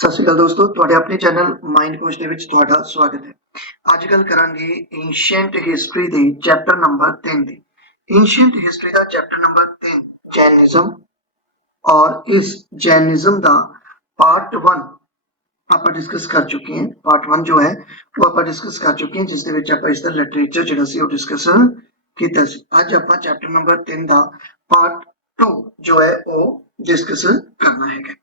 ਸਤਿ ਸ਼੍ਰੀ ਅਕਾਲ ਦੋਸਤੋ, ਤੁਹਾਡੇ ਆਪਣੇ ਚੈਨਲ ਮਾਈਂਡ ਕੋਚ ਦੇ ਵਿੱਚ ਤੁਹਾਡਾ ਸਵਾਗਤ ਹੈ। ਅੱਜ ਗੱਲ ਕਰਾਂਗੇ ਐਂਸ਼ੀਐਂਟ ਹਿਸਟਰੀ ਦੇ ਚੈਪਟਰ ਨੰਬਰ 3 ਦੀ। ਐਂਸ਼ੀਐਂਟ ਹਿਸਟਰੀ ਦਾ ਚੈਪਟਰ ਨੰਬਰ 3 ਜੈਨਿਜ਼ਮ और इस जैनिज्म ਦਾ ਪਾਰਟ 1 ਆਪਾਂ ਡਿਸਕਸ ਕਰ ਚੁੱਕੇ ਹਾਂ। ਪਾਰਟ 1 ਜੋ ਹੈ ਉਹ ਆਪਾਂ ਡਿਸਕਸ ਕਰ ਚੁੱਕੇ ਹਾਂ, ਜਿਸ ਦੇ ਵਿੱਚ ਆਪਾਂ ਇਸ ਦਾ ਲਿਟਰੇਚਰ ਜਿਹੜਾ ਸੀ ਉਹ ਡਿਸਕਸ ਕੀਤਾ ਸੀ। ਅੱਜ ਆਪਾਂ ਚੈਪਟਰ ਨੰਬਰ 3 ਦਾ ਪਾਰਟ 2 ਜੋ ਹੈ ਉਹ ਡਿਸਕਸ ਕਰਨਾ ਹੈਗਾ।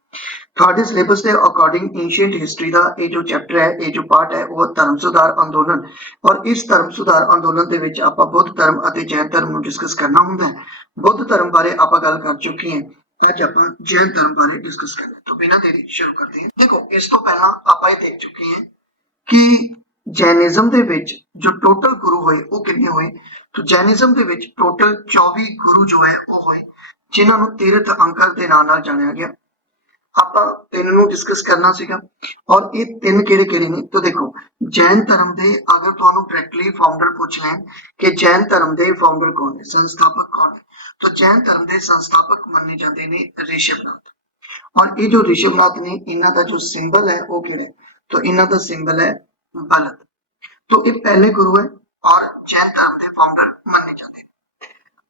ਤੁਹਾਡੇ ਸਿਲੇਬਸ ਦੇ ਅਕੋਰਡਿੰਗ ਐਂਸ਼ੀਐਂਟ ਹਿਸਟਰੀ ਦਾ ਇਹ ਜੋ ਚੈਪਟਰ ਹੈ, ਇਹ ਜੋ ਪਾਰਟ ਹੈ ਉਹ ਧਰਮ ਸੁਧਾਰ ਅੰਦੋਲਨ, ਔਰ ਇਸ ਧਰਮ ਸੁਧਾਰ ਅੰਦੋਲਨ ਦੇ ਵਿੱਚ ਆਪਾਂ ਬੁੱਧ ਧਰਮ ਅਤੇ ਜੈਨ ਧਰਮ ਨੂੰ ਡਿਸਕਸ ਕਰਨਾ ਹੁੰਦਾ ਹੈ। ਬੁੱਧ ਧਰਮ ਬਾਰੇ ਆਪਾਂ ਗੱਲ ਕਰ ਚੁੱਕੇ ਹਾਂ, ਅੱਜ ਆਪਾਂ जैन धर्म बारे डिस्कस करना है। तो बिना देरी शुरू करते हैं। देखो, इस तो पहला ਆਪਾਂ ਇਹ ਦੇਖ ਚੁੱਕੇ ਹਾਂ ਕਿ ਜੈਨਿਜ਼ਮ ਦੇ ਵਿੱਚ ਜੋ ਟੋਟਲ ਗੁਰੂ ਹੋਏ ਉਹ ਕਿੰਨੇ ਹੋਏ। तो ਜੈਨਿਜ਼ਮ ਦੇ ਵਿੱਚ ਟੋਟਲ 24 ਗੁਰੂ ਜੋ ਹੈ ਉਹ ਹੋਏ, ਜਿਨ੍ਹਾਂ ਨੂੰ ਤੀਰਥ ਅੰਕਰ ਦੇ ਨਾਂ ਨਾਲ ਜਾਣਿਆ ਗਿਆ। ਆਪਾਂ ਤਿੰਨ ਨੂੰ ਡਿਸਕਸ ਕਰਨਾ ਸੀਗਾ, ਔਰ ਇਹ ਤਿੰਨ ਕਿਹੜੇ ਕਿਹੜੇ ਨੇ। तो देखो, जैन धर्म ਦੇ अगर ਤੁਹਾਨੂੰ डायरेक्टली फाउंडर पूछ लें कि जैन धर्म ਦੇ फाउंडर कौन है, संस्थापक कौन है, तो जैन धर्म ਦੇ संस्थापक ਮੰਨੇ ਜਾਂਦੇ ਨੇ ऋषभनाथ। और ये जो ऋषभनाथ ने, इन्हों का जो सिंबल है वो किहड़ा है, तो इन्हों का सिंबल है बलद। तो ये पहले गुरु है और जैन धर्म के फाउंडर ਮੰਨੇ ਜਾਂਦੇ ਨੇ।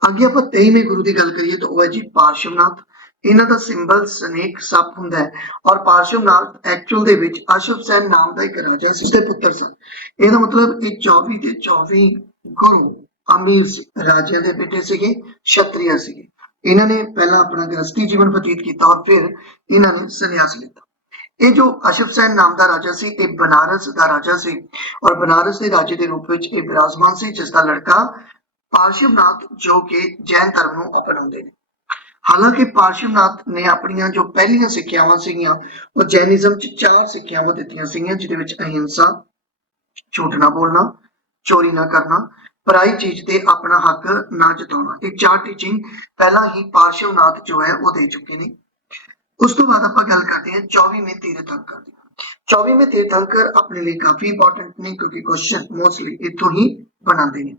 ਅੱਗੇ ਆਪਾਂ 23वें गुरु की गल करिए तो वो है जी पार्श्वनाथ। इन्हों का सिंबल स्नेक सप हुंदा है, और पार्श्वनाथ एक्चुअल दे विच अशुभ सैन नाम का एक राजा है, उसके पुत्र सन। ਇਹਦਾ मतलब ये 24 के 24 गुरु अमीर राजियां दे बेटे सीगे, क्षत्रिय सीगे। इन्होंने पहला अपना गृहस्थी जीवन व्यतीत किया और फिर इन्होंने संन्यास लिया। ये जो अशुभ सैन नाम का राजा सी, ये बनारस का राजा सी, और बनारस के राजे के रूप में विराजमान सी, जिसका लड़का पार्श्वनाथ जो कि जैन धर्म को अपनाते हैं। हालांकि पार्श्वनाथ ने अपनी जो पहलियां सिक्ख्यावां सीगियां वो जैनिज्म च 4 सिक्ख्यावां दित्तियां सीगियां, जिहदे विच अहिंसा, झूठ ना बोलना, चोरी ना करना, पराई चीज ते अपना हक ना जताना। ये 4 टीचिंग पहला ही पार्श्वनाथ जो है वो दे चुके हैं। उस तो बाद आप गल करते हैं 24वें तीर्थंकर की। 24वें तीर्थंकर अपने लिए काफी इंपॉर्टेंट ने, क्योंकि क्वेश्चन मोस्टली इतों ही बनाते हैं।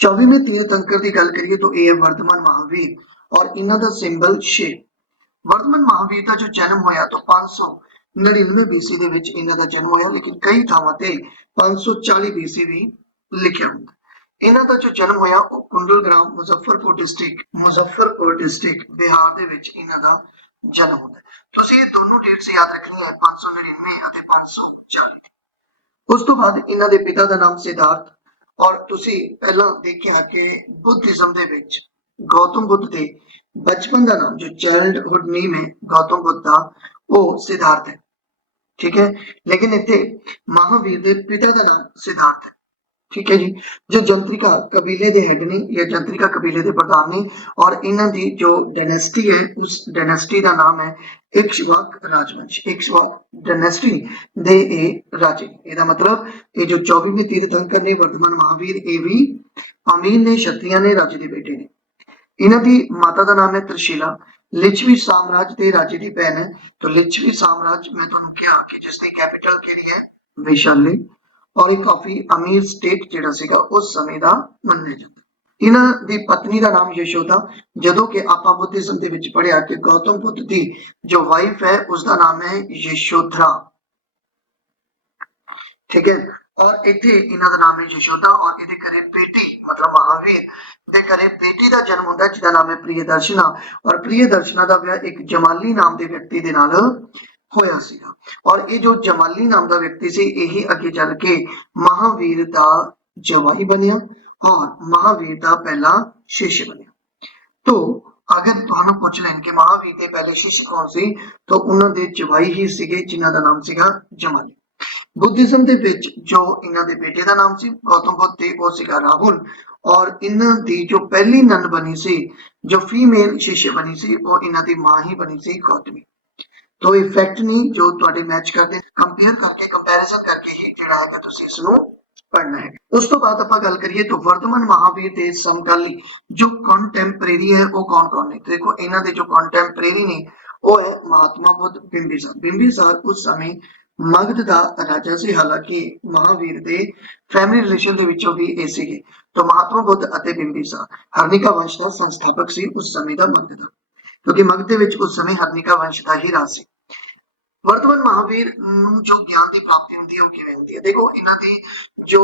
24वें तीर्थंकर की गल करिए तो यह है वर्धमान महावीर, और इन्हों का सिंबल शेर। वर्धमान महावीर का जो जन्म होया तो 599 BC ਦੇ ਵਿੱਚ ਇਹਨਾਂ ਦਾ ਜਨਮ ਹੋਇਆ, लेकिन कई ਥਾਵਾਂ ਤੇ 540 BC ਵੀ ਲਿਖਿਆ ਹੁੰਦਾ। ਇਹਨਾਂ ਦਾ ਜੋ ਜਨਮ ਹੋਇਆ ਉਹ ਕੁੰਡਲਗ੍ਰਾਮ ਮੁਜ਼ੱਫਰਪੁਰ ਡਿਸਟ੍ਰਿਕਟ ਬਿਹਾਰ ਦੇ ਵਿੱਚ ਇਹਨਾਂ ਦਾ ਜਨਮ ਹੁੰਦਾ। ਤੁਸੀਂ ਇਹ ਦੋਨੋਂ ਡੇਟਸ ਯਾਦ ਰੱਖਣੀਆਂ ਹੈ, 599 ਅਤੇ 540। ਉਸ ਤੋਂ ਬਾਅਦ ਇਹਨਾਂ ਦੇ ਪਿਤਾ ਦਾ ਨਾਮ ਸਿਧਾਰਥ, ਔਰ ਤੁਸੀਂ ਪਹਿਲਾਂ ਦੇਖਿਆ ਕਿ ਬੁੱਧਿਜ਼ਮ ਦੇ ਵਿੱਚ गौतम बुद्ध के बचपन का नाम जो चाइल्डहुड नेम है गौतम बुद्ध का वो सिद्धार्थ है, ठीक है। लेकिन इतने महावीर के पिता का नाम सिद्धार्थ है, ठीक है जी। जो जंत्रिका कबीले के हेड ने या जंत्रिका कबीले के प्रधान ने, और इन्हों की जो डायनेस्टी है उस डायनेस्टी का नाम है इक्ष्वाक राजवंश। इक्ष्वाक डायनेस्टी दे राजे। ਇਹਦਾ मतलब ये जो 24वें तीर्थंकर ने वर्धमान महावीर, ये भी अमीर ने, क्षत्रिय ने, राजे के बेटे ने। इन्हों की माता का नाम है त्रिशिला। लिच्छवी साम्राज्य के राजे की भैन है। तो लिच्छवी साम्राज्य मैं तुहानू कहा कि जिसकी कैपिटल केड़ी है वैशाली, और एक काफी अमीर स्टेट जिहड़ा सीगा उस समय का मन्निया जाता। इन्हां दी पत्नी का नाम यशोदा। जदों कि आपां बुद्धिज्म दे विच पढ़िया कि गौतम बुद्ध की जो वाइफ है उसका नाम है यशोधरा, ठीक है। और इत्थे इन्हां दा नाम है यशोदा, और इहदे घरे बेटी मतलब महावीर दे घरे बेटी का जन्म होंदा जिहदा नाम है प्रियदर्शना, और प्रियदर्शना का विआह एक जमाली नाम के व्यक्ति दे नाल होया सीगा। और ये जो जमाली नाम का व्यक्ति सी, यही अगे चल के महावीर का जवाई बनिया और महावीर का पहला शिष्य बनिया। तो अगर तुहानू पूछ लें कि महावीर के पहले शिष्य कौन सी, तो उन्हां दे जवाई ही सीगे जिन्हां दा नाम सीगा जमाली। बुद्धिज्म दे विच जो इन्हां दे बेटे का नाम सी गौतम बुद्ध ते वो सीगा राहुल, और इन्हां दी जो पहली नन बनी सी, जो फीमेल शिष्य बनी सी, वो इन्हां दी मां ही बनी सी गौतमी। तो ये फैक्ट नहीं जो तुहाडे मैच करते, कंपेयर करके कंपैरिजन करके ही जिहड़ा है कि तुसीं इसनूं पढ़ना है। उस तो बाद आपां गल करिए तो वर्तमान महावीर के समकाली जो कंटेम्परेरी है वो कौन कौन ने। तो देखो, इन्हां दे जो कंटेम्परेरी ने वो है महात्मा बुद्ध, बिंबिसार। बिंबिसार उस समय मगध का राजा से, हालांकि महावीर के फैमिली रिलेशन के विचों भी ये सीगे। तो महात्मा बुद्ध अते बिंबिसार हरनिका वंश का संस्थापक सी उस समय का मगध का, क्योंकि मगध के विच उस समय हरनिका वंश का ही राज सी। वर्तमान महावीर ਨੂੰ ਜੋ ਗਿਆਨ ਦੀ ਪ੍ਰਾਪਤੀ ਹੁੰਦੀ ਹੈ ਉਹ ਕਿਵੇਂ ਹੁੰਦੀ ਹੈ। ਦੇਖੋ ਇਹਨਾਂ ਦੀ ਜੋ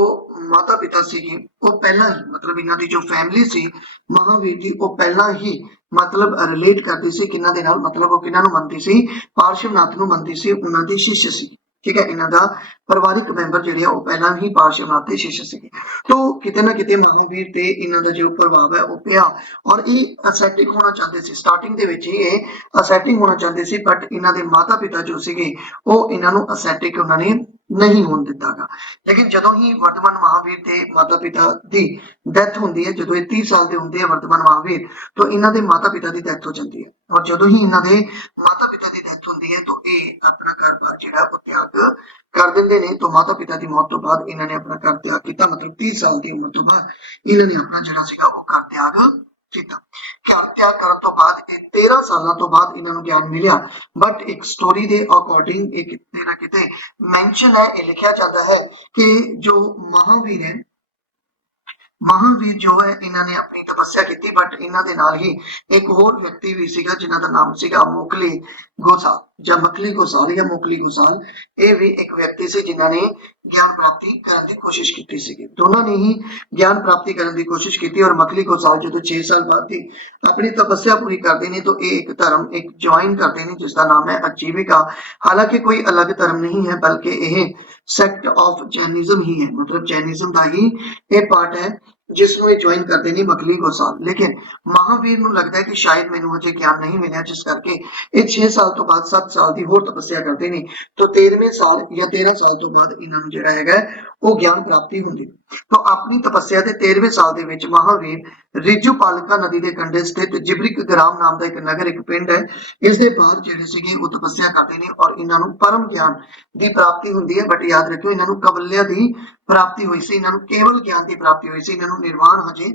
ਮਾਤਾ ਪਿਤਾ ਸੀਗੇ ਉਹ ਪਹਿਲਾਂ ਹੀ ਮਤਲਬ ਇਹਨਾਂ ਦੀ ਜੋ ਫੈਮਿਲੀ ਸੀ ਮਹਾਵੀਰ ਦੀ ਉਹ ਪਹਿਲਾਂ ਹੀ ਮਤਲਬ ਰਿਲੇਟ ਕਰਦੀ ਸੀ ਕਿਹਨਾਂ ਦੇ ਨਾਲ ਮਤਲਬ ਉਹ ਕਿਹਨਾਂ ਨੂੰ ਮੰਨਦੀ ਸੀ ਪਾਰਸ਼ਵਨਾਥ ਨੂੰ ਮੰਨਦੀ ਸੀ ਉਹਨਾਂ ਦੀ ਸ਼ਿष्य ਸੀ। ਠੀਕ ਹੈ ਇਹਨਾਂ ਦਾ ਪਰਿਵਾਰਿਕ ਮੈਂਬਰ ਜਿਹੜੇ ਆ ਉਹ ਪਹਿਲਾਂ ਹੀ ਪਾਰਸ਼ਵਨਾਥ ਦੇ ਸ਼ਿष्य ਸੀਗੇ। तो ਕਿਤੇ ਨਾ ਕਿਤੇ ਮਹਾਵੀਰ ਤੇ ਇਹਨਾਂ ਦਾ ਜੋ ਪ੍ਰਭਾਵ ਹੈ ਉਹ ਪਿਆ ਔਰ ਇਹ ਅਸੈਟਿਕ ਹੋਣਾ ਚਾਹੁੰਦੇ ਸੀ ਸਟਾਰਟਿੰਗ ਦੇ ਵਿੱਚ ਹੀ ਇਹ ਅਸੈਟਿਕ ਹੋਣਾ ਚਾਹੁੰਦੇ ਸੀ ਬਟ ਇਹਨਾਂ ਦੇ ਮਾਤਾ ਪਿਤਾ ਜੋ ਸੀਗੇ ਉਹ ਇਹਨਾਂ ਨੂੰ ਅਸੈਟਿਕ ਉਹਨਾਂ ਨੇ ਨਹੀਂ ਹੋਣ ਦਿੱਤਾਗਾ। ਲੇਕਿਨ ਜਦੋਂ ਹੀ ਵਰਤਮਾਨ ਮਹਾਵੀਰ ਦੇ ਮਾਤਾ ਪਿਤਾ ਦੀ ਡੈਥ ਹੁੰਦੀ ਹੈ ਜਦੋਂ ਇਹ 30 ਸਾਲ ਦੇ ਹੁੰਦੇ ਆ ਵਰਤਮਾਨ ਮਹਾਵੀਰ ਤਾਂ ਇਹਨਾਂ ਦੇ ਮਾਤਾ ਪਿਤਾ ਦੀ ਡੈਥ ਹੋ ਜਾਂਦੀ ਹੈ ਔਰ ਜਦੋਂ ਹੀ ਇਹਨਾਂ ਦੇ ਮਾਤਾ ਪਿਤਾ ਦੀ ਡੈਥ ਹੁੰਦੀ ਹੈ ਤਾਂ ਇਹ ਆਪਣਾ ਘਰ-ਬਾਰ ਜਿਹੜਾ ਉਹ ਤਿਆਗ ਕਰ ਦਿੰਦੇ ਨੇ। ਤਾਂ ਮਾਤਾ ਪਿਤਾ ਦੀ ਮੌਤ ਤੋਂ ਬਾਅਦ ਇਹਨਾਂ ਨੇ ਆਪਣਾ ਘਰ ਤਿਆਗ ਕੀਤਾ ਮਤਲਬ 30 ਸਾਲ ਦੀ ਉਮਰ ਤੋਂ ਬਾਅਦ ਇਹਨਾਂ ਨੇ ਆਪਣਾ ਜਿਹੜਾ ਸੀਗਾ ਉਹ ਘਰ ਤਿਆਗ ਕੀਤਾ। ਘਰ ਤਿਆਗ ਕਰਨ ਤੋਂ ਬਾਅਦ ਇਹ 13 ਸਾਲਾਂ ਤੋਂ ਬਾਅਦ ਇਹਨਾਂ ਨੂੰ ਗਿਆਨ ਮਿਲਿਆ ਬਟ ਇੱਕ ਸਟੋਰੀ ਦੇ ਅਕੋਰਡਿੰਗ ਇਹ ਕਿਤੇ ਨਾ ਕਿਤੇ ਮੈਂਸ਼ਨ ਹੈ ਇਹ ਲਿਖਿਆ ਜਾਂਦਾ ਹੈ ਕਿ ਜੋ ਮਹਾਵੀਰ ਹੈ ਮਹਾਵੀਰ ਜੋ ਹੈ ਇਹਨਾਂ ਨੇ ਆਪਣੀ ਤਪੱਸਿਆ ਕੀਤੀ ਬਟ ਇਹਨਾਂ ਦੇ ਨਾਲ ਹੀ ਇੱਕ ਹੋਰ ਵਿਅਕਤੀ ਵੀ ਸੀਗਾ ਜਿਨ੍ਹਾਂ ਦਾ ਨਾਮ ਸੀਗਾ ਮੋਕਲੀ ਗੋਸਾਲ ਜਾਂ ਮਕਲੀ ਗੋਸਾਲ ਜਾਂ ਮੋਕਲੀ ਗੋਸਾਲ। ਇਹ ਵੀ ਇੱਕ ਵਿਅਕਤੀ ਸੀ ਜਿਨ੍ਹਾਂ ਨੇ ਗਿਆਨ ਪ੍ਰਾਪਤੀ ਕਰਨ ਦੀ ਕੋਸ਼ਿਸ਼ ਕੀਤੀ ਸੀਗੀ। ਦੋਨਾਂ ਨੇ ਹੀ ਗਿਆਨ ਪ੍ਰਾਪਤੀ ਕਰਨ ਦੀ ਕੋਸ਼ਿਸ਼ ਕੀਤੀ ਔਰ ਮਕਲੀ ਗੋਸਾਲ ਜਦੋਂ 6 ਸਾਲ ਬਾਅਦ ਦੀ ਆਪਣੀ ਤਪੱਸਿਆ ਪੂਰੀ ਕਰਦੇ ਨੇ ਤਾਂ ਇਹ ਇੱਕ ਧਰਮ ਇੱਕ ਜੁਆਇਨ ਕਰਦੇ ਨੇ ਜਿਸ ਦਾ ਨਾਮ ਹੈ ਅਜੀਵਿਕਾ। ਹਾਲਾਂਕਿ ਕੋਈ ਅਲੱਗ ਧਰਮ ਨਹੀਂ ਹੈ ਬਲਕਿ ਇਹ ਸੈਕਟ ਆਫ ਜੈਨਿਜ਼ਮ ਹੀ ਹੈ ਮਤਲਬ ਜੈਨਿਜ਼ਮ ਦਾ ਹੀ ਇਹ ਪਾਰਟ ਹੈ ਜਿਸਨੂੰ ਇਹ ਜੁਆਇਨ ਕਰਦੇ ਨੇ ਮਕਲੀ ਗੋਸਾਲ। ਲੇਕਿਨ ਮਹਾਵੀਰ ਨੂੰ ਲੱਗਦਾ ਹੈ ਕਿ ਸ਼ਾਇਦ ਮੈਨੂੰ ਅਜੇ ਗਿਆਨ ਨਹੀਂ ਮਿਲਿਆ ਜਿਸ ਕਰਕੇ ਇਹ 6 ਸਾਲ ਤੋਂ ਬਾਅਦ 7 ਸਾਲ ਦੀ ਹੋਰ ਤਪੱਸਿਆ ਕਰਦੇ ਨੇ ਤਾਂ 13ਵੇਂ ਸਾਲ ਜਾਂ 13 ਸਾਲ ਤੋਂ ਬਾਅਦ ਇਹਨਾਂ ਨੂੰ ਜਿਹੜਾ ਹੈਗਾ ਉਹ ਗਿਆਨ ਪ੍ਰਾਪਤੀ ਹੁੰਦੀ। ਤਾਂ ਆਪਣੀ ਤਪੱਸਿਆ ਦੇ 13ਵੇਂ ਸਾਲ ਦੇ ਵਿੱਚ ਮਹਾਵੀਰ ਰਿਜੂ ਪਾਲਕਾ ਨਦੀ ਦੇ ਕੰਢੇ ਸਥਿਤ ਜਿਬਰਿਕ ਗ੍ਰਾਮ ਨਾਮ ਦਾ ਇੱਕ ਨਗਰ ਇੱਕ ਪਿੰਡ ਹੈ ਇਸ ਦੇ ਬਾਹਰ ਜਿਹੜੇ ਸੀਗੇ ਉਹ ਤਪੱਸਿਆ ਕਰਦੇ ਨੇ ਔਰ ਇਹਨਾਂ ਨੂੰ ਪਰਮ ਗਿਆਨ ਦੀ ਪ੍ਰਾਪਤੀ ਹੁੰਦੀ ਹੈ ਬਟ ਯਾਦ ਰੱਖਿਓ ਇਹਨਾਂ ਨੂੰ ਕਬਲਿਆ ਦੀ ਪ੍ਰਾਪਤੀ ਹੋਈ ਸੀ ਇਹਨਾਂ ਨੂੰ ਕੇਵਲ ਗਿਆਨ ਦੀ ਪ੍ਰਾਪਤੀ ਹੋਈ ਸੀ ਇਹਨਾਂ ਨੂੰ ਨਿਰਵਾਣ ਹਜੇ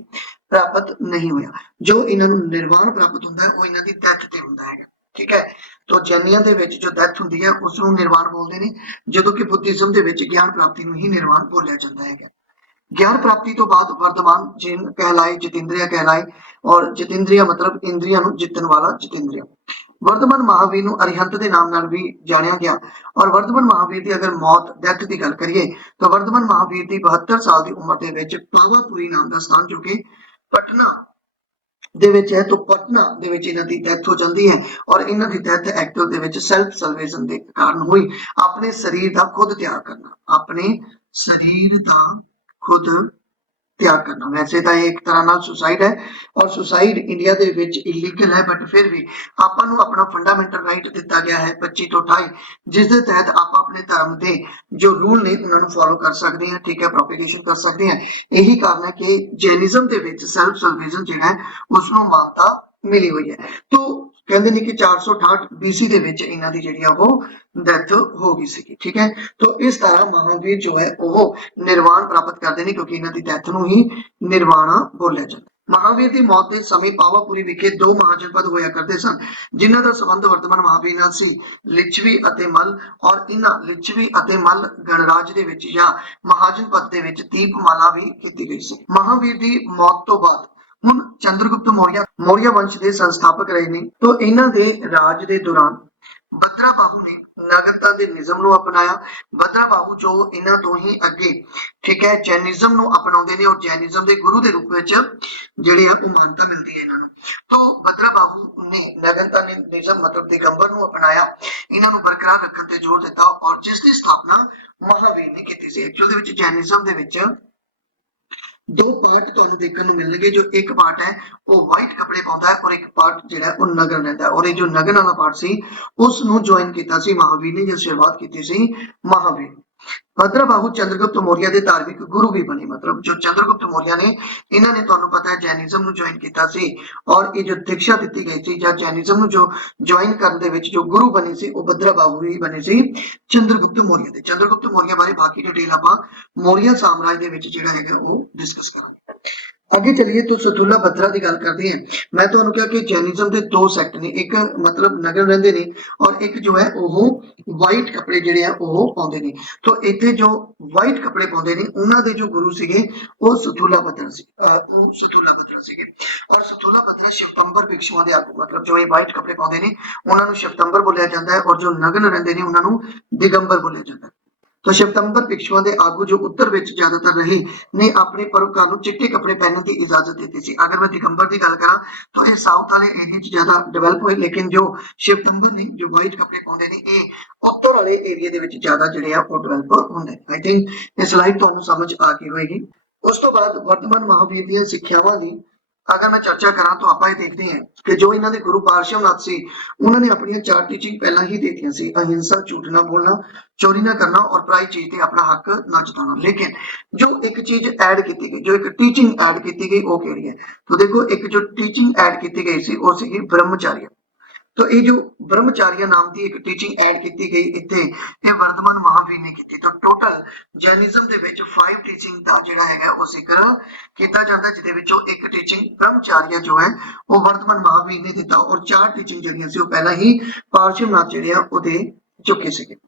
ਪ੍ਰਾਪਤ ਨਹੀਂ ਹੋਇਆ। ਜੋ ਇਹਨਾਂ ਨੂੰ ਨਿਰਵਾਣ ਪ੍ਰਾਪਤ ਹੁੰਦਾ ਹੈ ਉਹ ਇਹਨਾਂ ਦੀ ਡੈਥ ਤੇ ਹੁੰਦਾ ਹੈਗਾ। ਠੀਕ ਹੈ ਤਾਂ ਜੈਨੀਆਂ ਦੇ ਵਿੱਚ ਜੋ ਡੈਥ ਹੁੰਦੀ ਹੈ ਉਸ ਨੂੰ ਨਿਰਵਾਣ ਬੋਲਦੇ ਨੇ ਜਦੋਂ ਕਿ ਬੁੱਧਿਜ਼ਮ ਦੇ ਵਿੱਚ ਗਿਆਨ ਪ੍ਰਾਪਤੀ ਨੂੰ ਹੀ ਨਿਰਵਾਣ ਬੋਲਿਆ ਜਾਂਦਾ ਹੈਗਾ। ज्ञान प्राप्ति तो बाद वर्तमान जिन कहलाए जितेंद्रिय कहलाए और जितेंद्रिय मतलब इंद्रियां ਨੂੰ ਜਿੱਤਣ ਵਾਲਾ ਜਿਤੇਂद्रिय। वर्तमान महावीर ਨੂੰ ਅਰਿਹੰਤ ਦੇ ਨਾਮ ਨਾਲ ਵੀ ਜਾਣਿਆ ਗਿਆ ਔਰ वर्तमान महावीर ਦੀ ਅਗਰ ਮੌਤ ਡੈਥ ਦੀ ਗੱਲ ਕਰੀਏ ਤਾਂ वर्तमान महावीर ਦੀ 72 ਸਾਲ ਦੀ ਉਮਰ ਦੇ ਵਿੱਚ ਪਾਵਾਪੁਰੀ ਨਾਮ ਦਾ ਸਥਾਨ ਜੋ ਕਿ ਪਟਨਾ ਦੇ ਵਿੱਚ ਹੈ ਤਾਂ ਪਟਨਾ ਦੇ ਵਿੱਚ ਇਹਨਾਂ ਦੀ ਡੈਥ ਹੋ ਜਾਂਦੀ ਹੈ ਔਰ ਇਹਨਾਂ ਦੀ ਡੈਥ ਐਕਚੁਅਲ ਦੇ ਵਿੱਚ ਸੈਲਫ ਸਲਵੇਸ਼ਨ ਦੇ ਕਾਰਨ ਹੋਈ। ਆਪਣੇ ਸਰੀਰ ਦਾ ਖੁਦ ਤਿਆਗ ਕਰਨਾ ਆਪਣੇ ਸਰੀਰ ਦਾ खुद त्याग करना। वैसे तो एक तरह नाल सुसाइड है और सुसाइड इंडिया दे विच इलीगल है बट फिर भी आपां नूं अपना फंडामेंटल राइट दिता गया है 25 तो 28 जिस दे तहत आप अपने धर्म दे जो रूल ने उन्हां नूं फॉलो कर सकते हैं। ठीक है प्रोपेगेशन कर सकते हैं। यही कारण है कि जैनिज्म दे विच सेल्फ सल्वेशन जिहड़ा है उस नूं मानता मिली हुई है। तो कहते हैं कि 468 BC ਦੇ ਵਿੱਚ ਇਹਨਾਂ ਦੀ ਜਿਹੜੀ ਆ ਉਹ ਡੈਥ ਹੋ ਗਈ ਸੀ। ਠੀਕ ਹੈ तो इस तरह महावीर जो है ਉਹ ਨਿਰਵਾਣ ਪ੍ਰਾਪਤ ਕਰਦੇ ਨੇ ਕਿਉਂਕਿ ਇਹਨਾਂ ਦੀ ਡੈਥ ਨੂੰ ਹੀ ਨਿਰਵਾਣ ਬੋਲਿਆ ਜਾਂਦਾ। महावीर ਦੀ ਮੌਤ ਦੇ ਸਮੇਂ ਪਾਵਾਪੁਰੀ ਵਿਖੇ ਦੋ ਮਹਾਜਨਪਦ ਹੋਇਆ ਕਰਦੇ ਸਨ ਜਿਨ੍ਹਾਂ ਦਾ ਸੰਬੰਧ ਵਰਤਮਾਨ महावीर ਨਾਲ ਸੀ ਲਿच्छवी ਅਤੇ ਮਲ ਔਰ ਇਹਨਾਂ ਲਿच्छवी ਅਤੇ ਮਲ ਗਣਰਾਜ ਦੇ ਵਿੱਚ ਜਾਂ ਮਹਾਜਨਪਦ ਦੇ ਵਿੱਚ ਦੀਪਮਾਲਾ ਵੀ ਕੀਤੀ ਗਈ ਸੀ। महावीर ਦੀ ਮੌਤ ਤੋਂ ਬਾਅਦ ਹੁਣ ਚੰਦਰਗੁਪਤ ਮੌर्य ਵੰਸ਼ ਦੇ ਸੰਸਥਾਪਕ ਰਹੇ ਨੇ तो ਇਹਨਾਂ ਦੇ ਰਾਜ ਦੇ ਦੌਰਾਨ भद्रा बाहू ने नागरिकता ਦੇ ਨਿਯਮ ਨੂੰ ਅਪਣਾਇਆ। ਭਦਰਾ ਬਾਹੂ ਜੋ ਇਹਨਾਂ ਤੋਂ ਹੀ ਅੱਗੇ ਠੀਕ ਹੈ ਜੈਨਿਜ਼ਮ ਨੂੰ ਅਪਣਾਉਂਦੇ ਨੇ ਔਰ ਜੈਨਿਜ਼ਮ ਦੇ ਗੁਰੂ ਦੇ ਰੂਪ ਵਿੱਚ ਜਿਹੜੇ ਆ ਉਹ ਮਾਨਤਾ ਮਿਲਦੀ ਹੈ ਇਹਨਾਂ ਨੂੰ। तो भद्रा बाहू ने नागरिकता ने नियम मतलब दिगंबर ਨੂੰ ਅਪਣਾਇਆ ਇਹਨਾਂ ਨੂੰ ਬਰਕਰਾਰ ਰੱਖਣ ਤੇ ਜ਼ੋਰ ਦਿੱਤਾ ਔਰ ਜਿਸ ਦੀ ਸਥਾਪਨਾ ਮਹਾਵੀਰ ਨੇ ਕੀਤੀ ਸੀ। ਐਕਚੁਅਲ ਦੇ ਵਿੱਚ ਜੈਨਿਜ਼ਮ ਦੇ ਵਿੱਚ दो पार्ट ਤੁਹਾਨੂੰ ਦੇਖਣ ਨੂੰ ਮਿਲਣਗੇ ਜੋ ਇੱਕ ਪਾਰਟ ਹੈ ਉਹ ਵਾਈਟ ਕੱਪੜੇ ਪਾਉਂਦਾ ਹੈ ਔਰ ਇੱਕ ਪਾਰਟ ਜਿਹੜਾ ਉਹ ਨਗਨ ਰਹਿੰਦਾ ਹੈ ਔਰ ਇਹ ਜੋ ਨਗਨ ਵਾਲਾ ਪਾਰਟ ਸੀ ਉਸ ਨੂੰ ਜੁਆਇਨ ਕੀਤਾ ਸੀ ਮਹਾਵੀਰ ਨੇ ਜੋ ਸ਼ੁਰੂਆਤ ਕੀਤੀ ਸੀ ਮਹਾਵੀਰ। भद्रा बाहू चंद्रगुप्त मौर्य ਦੇ ਧਾਰਮਿਕ ਗੁਰੂ ਵੀ ਬਣੇ ਮਤਲਬ ਜੋ ਚੰद्रगुप्त ਮੌर्य ਨੇ ਇਹਨਾਂ ਨੇ ਤੁਹਾਨੂੰ ਪਤਾ ਹੈ ਜੈਨਿਜ਼ਮ ਨੂੰ ਜੁਆਇਨ ਕੀਤਾ ਸੀ ਔਰ ਇਹ ਜੋ ਦੀਕਸ਼ਾ ਦਿੱਤੀ ਗਈ ਸੀ ਜਾਂ ਜੈਨਿਜ਼ਮ ਨੂੰ ਜੋ ਜੁਆਇਨ ਕਰਨ ਦੇ ਵਿੱਚ ਜੋ ਗੁਰੂ ਬਣੇ ਸੀ ਉਹ भद्रा बाहू ਹੀ ਬਣੇ ਸੀ ਚੰद्रगुप्त मौर्य ਦੇ। चंद्रगुप्त मौर्य ਬਾਰੇ ਬਾਕੀ ਡਿਟੇਲ ਆਪਾਂ ਮੌर्य ਸਾਮਰਾਜ ਦੇ ਵਿੱਚ ਜਿਹੜਾ ਹੈਗਾ ਉਹ ਡਿਸਕਸ ਕਰਾਂਗੇ। ਅੱਗੇ ਚੱਲੀਏ तो ਸਤੁਲਾ ਬੱਤਰਾ ਦੀ ਗੱਲ ਕਰਦੇ ਹਾਂ। ਮੈਂ ਤੁਹਾਨੂੰ ਕਿਹਾ ਕਿ ਜੈਨਿਜ਼ਮ ਦੇ ਦੋ ਸੈਕਟ ਨੇ, ਇੱਕ ਮਤਲਬ ਨਗਰ ਰਹਿੰਦੇ ਨੇ ਔਰ ਇੱਕ ਜੋ ਹੈ ਉਹ ਵਾਈਟ ਕੱਪੜੇ ਜਿਹੜੇ ਆ ਉਹ ਪਾਉਂਦੇ ਨੇ। ਤਾਂ ਇੱਥੇ ਜੋ ਵਾਈਟ ਕੱਪੜੇ ਪਾਉਂਦੇ ਨੇ ਉਹਨਾਂ ਦੇ ਜੋ ਗੁਰੂ ਸੀਗੇ ਉਹ ਸਤੁਲਾ ਬੱਤਰਾ ਸੀ, ਉਹ ਸਤੁਲਾ ਬੱਤਰਾ ਸੀਗੇ। ਔਰ ਸਤੁਲਾ ਬੱਤਰਾ ਸ਼ਿਵਤੰਬਰ ਭਿਕਸ਼ੂਆਂ ਦੇ ਆਗੂ, ਮਤਲਬ ਜੋ ਇਹ ਵਾਈਟ ਕੱਪੜੇ ਪਾਉਂਦੇ ਨੇ ਉਹਨਾਂ ਨੂੰ ਸ਼ਿਵਤੰਬਰ ਬੋਲਿਆ ਜਾਂਦਾ ਹੈ ਔਰ ਜੋ ਨਗਨ ਰਹਿੰਦੇ ਨੇ ਉਹਨਾਂ ਨੂੰ ਦਿਗੰਬਰ ਬੋਲਿਆ ਜਾਂਦਾ ਹੈ। तो शिवतंबर भिक्षुओं के आगू जो उत्तर विच ज्यादातर रही ने अपने परोपकार को चिट्टे कपड़े पहनने की इजाजत देती थी। अगर मैं दिगंबर की गल करा तो ये साउथ वाले एरिया च ज्यादा डेवलप हुए, लेकिन जो शिवतंबर ने जो वाइट कपड़े पाते हैं ये उत्तर वाले एरिया दे विच ज्यादा जिहड़े आ वो डेवलप होंदे। आई थिंक ये स्लाइड तुहानू समझ आ गई होएगी। उस तो बाद वर्तमान महावीर दी सिक्ख्यावां दी अगर मैं चर्चा करा तो आप देखते हैं कि जो इन्हों के गुरु पार्श्वनाथ से उन्होंने अपन चार टीचिंग पहला ही दे दी सी, अहिंसा, झूठ ना बोलना, चोरी ना करना और पराई चीज से अपना हक ना जताना। लेकिन जो एक चीज ऐड की गई, जो एक टीचिंग ऐड की गई वो केड़ी है, तो देखो एक जो टीचिंग ऐड की गई सी वो सी ब्रह्मचार्य। तो ये जो ब्रह्मचार्य नाम की एक टीचिंग ऐड की गई इत्थे ये वर्धमान महावीर ने की। तो टोटल जैनिज्म दे विच 5 टीचिंग दा जिहड़ा हैगा वो जिक्र किया जाता है, जिहदे विचों एक टीचिंग ब्रह्मचार्य जो है वो वर्धमान महावीर ने दिता और 4 टीचिंग जिहड़ियां सी वो पहला ही पार्श्वनाथ जिहड़े आ वो दे चुके सीगे।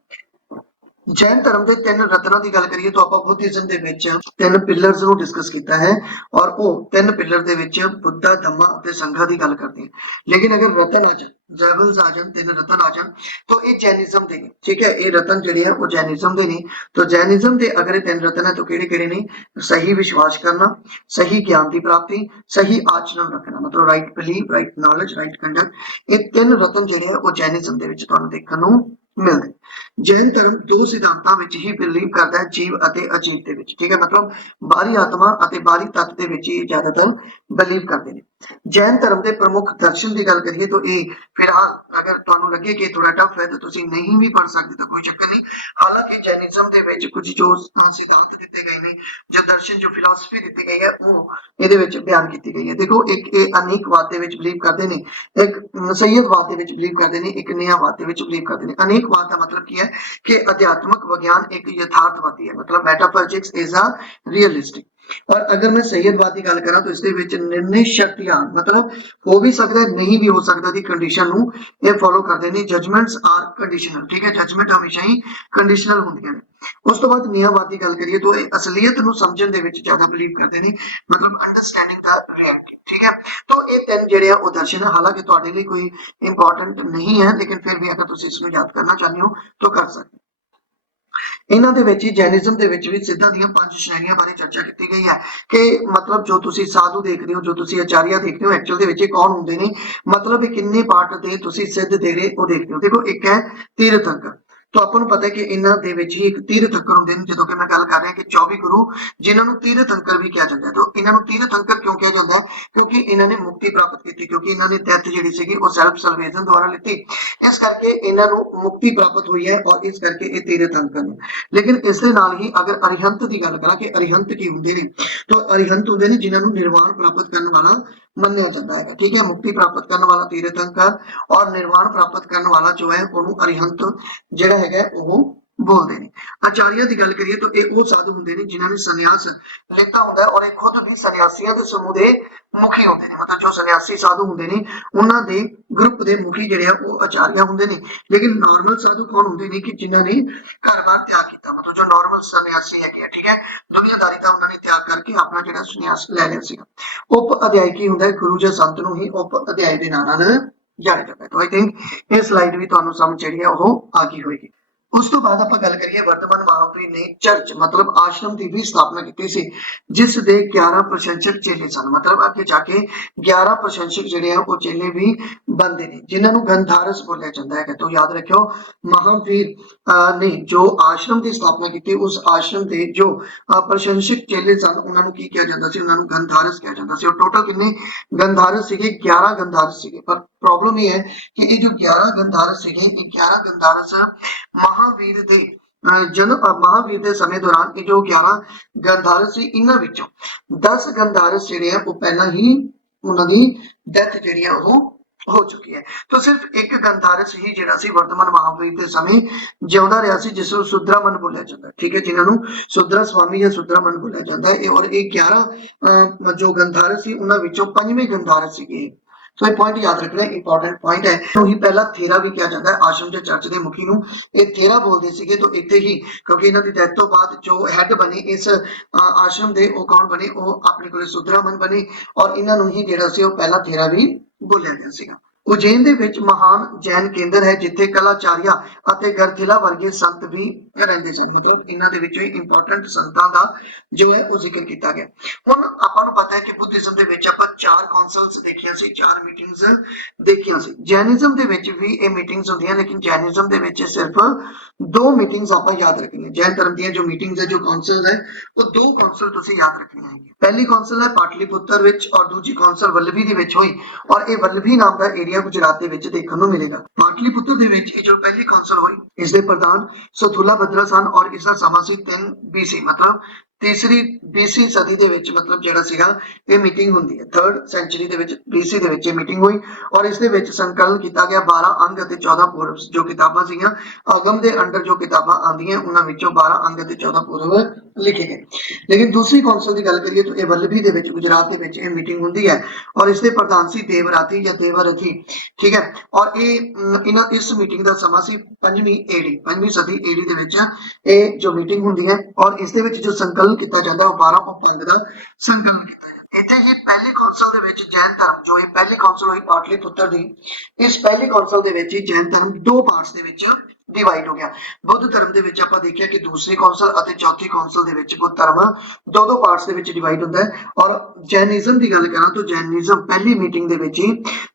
जैन धर्म के 3 रत्नों की गल करिए तो आप बुद्धिज्म के विच 3 पिलर्स ਨੂੰ डिस्कस किया है और वो 3 पिलर ਦੇ ਵਿੱਚ बुद्धा, धम्मा ਅਤੇ संघा की गल करते हैं। लेकिन अगर रतन आ जाए, लेवल्स आ जाए, 3 रतन आ जाए तो ये जैनिज्म के ने, ठीक है, ये रतन ਜਿਹੜੇ ਆ ਉਹ जैनिज्म के ने। तो जैनिज्म के अगर ये 3 रतन है तो ਕਿਹੜੇ ने, सही विश्वास करना, सही ज्ञान की प्राप्ति, सही आचरण रखना, मतलब right believe, right knowledge, right conduct, ये 3 रतन ਜਿਹੜੇ ਆ ਉਹ जैनिज्म ਦੇ ਵਿੱਚ ਤੁਹਾਨੂੰ देखਣ ਨੂੰ मिलते। जैन धर्म 2 सिद्धांतों विच ही बिलीव करता है, जीव अते अजीव दे विच, ठीक है, मतलब बाहरी आत्मा अते बाहरी तत्व दे विच ही ज्यादातर बिलीव करते हैं। जैन धर्म के प्रमुख दर्शन की गल करिए तो ये फिलहाल अगर तुहानू लगे कि थोड़ा टफ है तो तुसीं नहीं भी पढ़ सकते तो कोई चक्कर नहीं। हालांकि जैनिज्म के विच कुछ जो सिद्धांत दिते गए ने, जो दर्शन, जो फिलॉसफी दी गई है वो ਇਹਦੇ ਵਿੱਚ ਬਿਆਨ ਕੀਤੀ ਗਈ ਹੈ। देखो एक ਇਹ अनेकवाद ਦੇ ਵਿੱਚ ਬਿਲੀਵ ਕਰਦੇ ਨੇ, एक सैयदवाद ਦੇ ਵਿੱਚ ਬਿਲੀਵ ਕਰਦੇ ਨੇ, एक न्यायवाद ਦੇ ਵਿੱਚ ਬਿਲੀਵ ਕਰਦੇ ਨੇ। अनेकवाद ਦਾ मतलब ਕੀ ਹੈ कि अध्यात्मक विज्ञान एक यथार्थवादी है, मतलब मेटाफिजिक्स इज अ रियलिस्टिक। और अगर मैं सैयदवाद की गल करा तो इसके विच निर्णय शक्तियां, मतलब हो भी सकता है नहीं भी हो सकता दी कंडीशन नू ये फॉलो करते हैं। जजमेंट्स आर कंडीशनल, ठीक है, जजमेंट हमेशा ही कंडीशनल होंदियां ने। उस तो बाद न्यायवाद की गल करिए तो असलियत नू समझण दे विच ज्यादा बिलीव करते हैं, मतलब अंडरस्टैंडिंग द रियलिटी, ठीक है। तो ये 3 जिहड़े आ दर्शन है, हालांकि तुहाडे लई कोई इंपॉर्टेंट नहीं है, लेकिन फिर भी अगर तुसीं इसनू याद करना चाहते हो तो कर सकते। इन्हां दे विच जैनिज्म दे विच भी सिद्धां दीयां 5 श्रेणियां बारे चर्चा की गई है कि मतलब जो तुसीं साधु देख रहे हो, जो तुसीं आचार्य देख रहे हो, एक्चुअल दे विच कौन हुंदे ने, मतलब किन्ने पार्ट दे तुसीं सिद्ध दे रहे हो देखते हो। देखो एक है तीर्थंकर, तो आपको पता है कि इन्हां दे विच ही एक तीर्थंकर हुंदे ने। जदों कि मैं गल कर रहा कि 24 गुरु जिन्हां नूं तीर्थंकर भी कहा जाता है। तो इन्हां नूं तीर्थंकर क्यों कहा जाता है, क्योंकि इन्हां ने मुक्ति प्राप्त की, क्योंकि इन्हां ने डेथ जिहड़ी सीगी वो सेल्फ सल्वेशन द्वारा लीती, इस करके इन्हां नूं मुक्ति प्राप्त हुई है और इस करके ये तीर्थंकर ने। लेकिन इस दे नाल ही अगर अरिहंत की गल करा कि अरिहंत की हुंदे ने, तो अरिहंत हुंदे ने जिन्हां नूं निर्वाण प्राप्त करने वाला मन्निया जाता है, ठीक है। मुक्ति प्राप्त करने वाला तीर्थंकर और निर्वाण प्राप्त करने वाला जो है उन्होंने अरिहंत जिहड़ा हैगा वो बोलते हैं। आचार्य की गल करिए तो ये साधु होंगे ने जिन्होंने संन्यास लेता होंगे और ये खुद भी सन्यासियों के समूह के मुखी होंगे ने, मतलब जो सन्यासी साधु होंगे ने उन्होंने ग्रुप के मुखी जिहड़े वो आचार्य होंगे ने। लेकिन नॉर्मल साधु कौन होंगे ने कि जिन्होंने घर बार त्याग किया, मतलब जो नॉर्मल सन्यासी है, ठीक है, दुनियादारी का उन्होंने त्याग करके अपना जो सन्यास लै लिया सीगा। उप अध्याय की हुंदा है, गुरु या संत नूं ही उप अध्याय के नाम नाल जानिया जाता है। तो आई थिंक ये स्लाइड भी तुहानूं समझ जिहड़ी है वो आ गई होएगी। उस तो बाद आपां गल करिए वर्धमान महावीर ने चर्च मतलब आश्रम की भी स्थापना की सी, जिस दे 11 प्रशंसक चेले सन, मतलब आगे जाके 11 प्रशंसक जिहड़े हैं वो चेले भी बनते हैं, जिन्हां नूं गंधारस बोलिया जाता है। तो याद रखियो महावीर ने जो आश्रम की स्थापना की, उस आश्रम के जो प्रशंसक चेले सन उन्हां नूं की कहा जाता सी, उन्हां नूं गंधारस कहा जाता सी। और टोटल कितने गंधारस सीगे, 11 गंधारस सीगे। पर प्रॉब्लम ये है कि ये जो 11 गंधारस सीगे, ये 11 गंधारस महावीर दे महावीर के समय दौरान ये जो 11 गंधारस से इन्हां विचों 10 गंधारस जिहड़े आ वो पहला ही उन्हां दी डेथ जिहड़ी आ वो ਹੋ ਚੁੱਕੀ ਹੈ। तो सिर्फ एक गंधारस ही ਜਿਹੜਾ ਸੀ ਵਰਤਮਾਨ ਮਹਾਂਵੀਰ ਦੇ ਸਮੇਂ ਜਿਉਂਦਾ ਰਿਹਾ ਸੀ ਜਿਸ ਨੂੰ ਸੁਦਰਾਮਨ ਬੋਲਿਆ ਜਾਂਦਾ, ਠੀਕ ਹੈ, ਜਿਨ੍ਹਾਂ ਨੂੰ ਸੁਦਰਾ ਸਵਾਮੀ ਜਾਂ ਸੁਦਰਾਮਨ ਬੋਲਿਆ ਜਾਂਦਾ ਹੈ। ਔਰ ਇਹ 11 ਜੋ ਗੰਧਾਰਸ ਸੀ ਉਹਨਾਂ ਵਿੱਚੋਂ 5ਵੇਂ ਗੰਧਾਰਸ ਸੀਗੇ। ਸੋ ਇਹ ਪੁਆਇੰਟ ਯਾਦ ਰੱਖਣਾ, ਇੰਪੋਰਟੈਂਟ ਪੁਆਇੰਟ ਹੈ। ਉਹੀ ਪਹਿਲਾ ਥੇਰਾ ਵੀ ਕਿਹਾ ਜਾਂਦਾ ਹੈ, ਆਸ਼ਰਮ ਦੇ ਚਰਚ ਦੇ ਮੁਖੀ ਨੂੰ ਇਹ ਥੇਰਾ ਬੋਲਦੇ ਸੀਗੇ। तो ਇੱਥੇ ਹੀ ਕਿਉਂਕਿ ਇਹਨਾਂ ਦੀ ਡੈਥ ਤੋਂ ਬਾਅਦ ਜੋ ਹੈਡ ਬਣੇ ਇਸ ਆਸ਼ਰਮ ਦੇ, ਉਹ ਕੌਣ ਬਣੇ, ਉਹ ਆਪਣੇ ਕੋਲੇ ਸੁਦਰਾਮਨ ਬਣੇ ਔਰ ਇਹਨਾਂ ਨੂੰ ਹੀ ਜਿਹੜਾ ਸੀ ਉਹ ਪਹਿਲਾ ਥੇਰਾ ਵੀ ਬੋਲਿਆ ਗਿਆ ਸੀਗਾ। ਉਜੈਨ ਦੇ ਵਿੱਚ ਮਹਾਨ ਜੈਨ ਕੇਂਦਰ ਹੈ ਜਿੱਥੇ ਕਲਾਚਾਰੀਆ ਅਤੇ ਗਰਥਿਲਾ ਵਰਗੇ ਸੰਤ ਵੀ ਰਹਿੰਦੇ ਸਨ। ਮਤਲਬ ਇਹਨਾਂ ਦੇ ਵਿੱਚੋਂ ਇੰਪੋਰਟੈਂਟ ਸੰਤਾਂ ਦਾ ਜੋ ਹੈ ਉਹ ਜ਼ਿਕਰ ਕੀਤਾ ਗਿਆ। ਹੁਣ ਆਪਾਂ ਨੂੰ ਪਤਾ ਹੈ ਕਿ ਬੁੱਧਿਜ਼ਮ ਦੇ ਵਿੱਚ ਆਪਾਂ 4 ਕਾਉਂਸਲਸ ਦੇਖੀਆਂ ਸੀ, 4 ਮੀਟਿੰਗਸ ਦੇਖੀਆਂ ਸੀ। ਜੈਨਿਜ਼ਮ ਦੇ ਵਿੱਚ ਵੀ ਇਹ ਮੀਟਿੰਗਸ ਹੁੰਦੀਆਂ, ਲੇਕਿਨ ਜੈਨਿਜ਼ਮ ਦੇ ਵਿੱਚ ਸਿਰਫ 2 ਮੀਟਿੰਗਸ ਆਪਾਂ ਯਾਦ ਰੱਖਣੀਆਂ। ਜੈਨ ਧਰਮ ਦੀਆਂ ਜੋ ਮੀਟਿੰਗਸ ਹੈ, ਜੋ ਕਾਉਂਸਲਸ ਹੈ, ਉਹ 2 ਕਾਉਂਸਲ ਤੁਸੀਂ ਯਾਦ ਰੱਖਣੀਆਂ ਹੈ। ਪਹਿਲੀ ਕਾਉਂਸਲ ਹੈ ਪਾਟਲੀਪੁੱਤਰ ਵਿੱਚ ਔਰ ਦੂਜੀ ਕਾਉਂਸਲ ਵੱਲਭੀ ਦੇ ਵਿੱਚ ਹੋਈ ਔਰ ਇਹ ਵੱਲਭੀ ਨਾਮ ਦਾ ਏਰੀਆ ਗੁਜਰਾਤ ਦੇ ਵਿੱਚ ਦੇਖਣ ਨੂੰ ਮਿਲੇਗਾ। ਪਾਟਲੀਪੁੱਤਰ ਦੇ ਵਿੱਚ ਇਹ ਜੋ ਪਹਿਲੀ ਕਾਉਂਸਲ ਹੋਈ, ਇਸ ਦੇ ਪ੍ਰਧਾਨ ਸਥੂਲਾ ਭद्रा ਸਨ ਔਰ ਇਸ ਦਾ ਸਮਾਂ ਸੀ 3 BC, ਮਤਲਬ तीसरी BC सदी ਦੇ ਵਿੱਚ ਮਤਲਬ ਜਿਹੜਾ ਸੀਗਾ ਇਹ ਮੀਟਿੰਗ ਹੁੰਦੀ ਹੈ। 3rd ਸੈਂਚੁਰੀ ਦੇ ਵਿੱਚ BC ਦੇ ਵਿੱਚ ਇਹ ਮੀਟਿੰਗ ਹੋਈ ਔਰ ਇਸ ਦੇ ਵਿੱਚ ਸੰਕਲਨ ਕੀਤਾ ਗਿਆ 12 ਅੰਗ ਅਤੇ 14 ਪੂਰਵ ਜੋ ਕਿਤਾਬਾਂ ਸੀਗੀਆਂ। ਆਗਮ ਦੇ ਅੰਡਰ ਜੋ ਕਿਤਾਬਾਂ ਆਉਂਦੀਆਂ ਉਹਨਾਂ ਵਿੱਚੋਂ 12 ਅੰਗ ਅਤੇ 14 ਪੂਰਵ ਲਿਖੇ ਗਏ। ਲੇਕਿਨ ਦੂਸਰੀ ਕਾਉਂਸਲ ਦੀ ਗੱਲ ਕਰੀਏ ਤਾਂ ਇਹ ਵੱਲਭੀ ਦੇ ਵਿੱਚ ਗੁਜਰਾਤ ਦੇ ਵਿੱਚ ਇਹ ਮੀਟਿੰਗ ਹੁੰਦੀ ਹੈ ਔਰ ਇਸ ਦੇ ਪ੍ਰਧਾਨ ਸੀ ਦੇਵਰਾਤੀ ਜਾਂ ਦੇਵਰਥੀ, ਠੀਕ ਹੈ। ਔਰ ਇਹ ਇਸ ਮੀਟਿੰਗ ਦਾ ਸਮਾਂ ਸੀ 5ਵੀਂ ਸਦੀ AD ਦੇ ਵਿੱਚ ਇਹ ਜੋ ਮੀਟਿੰਗ ਹੁੰਦੀ ਹੈ ਔਰ ਇਸ ਦੇ ਵਿੱਚ ਜੋ ਸੰਕਲਨ ਕੀਤਾ ਜਾਂਦਾ ਉਹ 12 ਉਪੰਗ ਦਾ ਸੰਕਲਨ ਕੀਤਾ ਜਾਂਦਾ। ਇੱਥੇ ਹੀ ਪਹਿਲੀ ਕਾਉਂਸਲ ਦੇ ਵਿੱਚ ਜੈਨ ਧਰਮ ਜੋ ਇਹ ਪਹਿਲੀ ਕਾਉਂਸਲ ਹੋਈ ਪਾਟਲੀਪੁੱਤਰ ਦੀ, ਇਸ ਪਹਿਲੀ ਕਾਉਂਸਲ ਦੇ ਵਿੱਚ ਹੀ ਜੈਨ ਧਰਮ 2 ਪਾਰਟਸ ਦੇ ਵਿੱਚ डिवाइड हो गया। बुद्ध धर्म ਦੇ ਵਿੱਚ ਆਪਾਂ ਦੇਖਿਆ ਕਿ ਦੂਸਰੀ ਕਾਉਂਸਲ ਅਤੇ ਚੌਥੀ ਕਾਉਂਸਲ ਦੇ ਵਿੱਚ ਬੁੱਧ ਧਰਮ 2 ਪਾਰਟਸ ਦੇ ਵਿੱਚ ਡਿਵਾਈਡ ਹੁੰਦਾ ਹੈ। ਔਰ ਜੈਨਿਜ਼ਮ ਦੀ ਗੱਲ ਕਰਾਂ ਤਾਂ ਜੈਨਿਜ਼ਮ ਪਹਿਲੀ ਮੀਟਿੰਗ ਦੇ ਵਿੱਚ ਹੀ